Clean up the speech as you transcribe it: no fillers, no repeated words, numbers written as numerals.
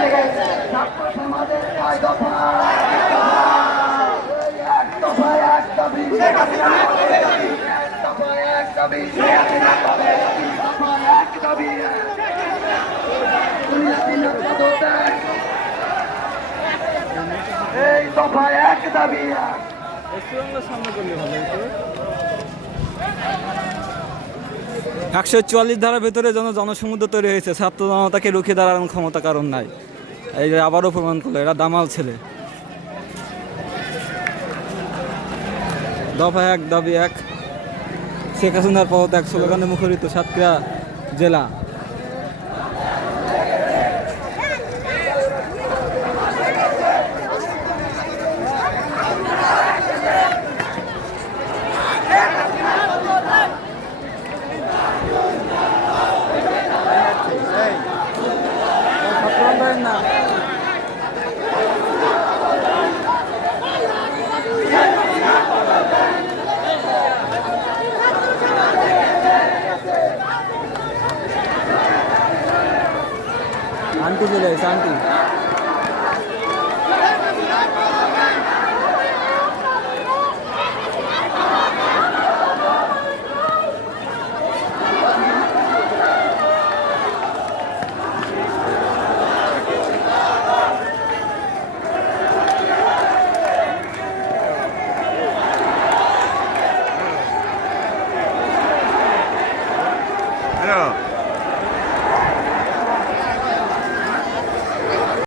থেকে ছাত্র সমাজের 6 দফা, এক দফায় এক দাবি, এক দফায় এক দাবি, দফায় এক দাবি, পদত্যাগ, এই দফায় এক দাবি। 144 ধারার ভেতরে যেন জনসমুদ্র তৈরি হয়েছে, ছাত্র জনতাকে রুখে দাঁড়ানোর ক্ষমতা কারণ নাই। এই যে আবারও প্রমাণ করলো এরা দামাল ছেলে। দফা এক দাবি এক, শেখ হাসিনার পদত্যাগ স্লোগানে মুখরিত সাতক্ষীরা জেলা। না আন্টি চলে এসে আন্টি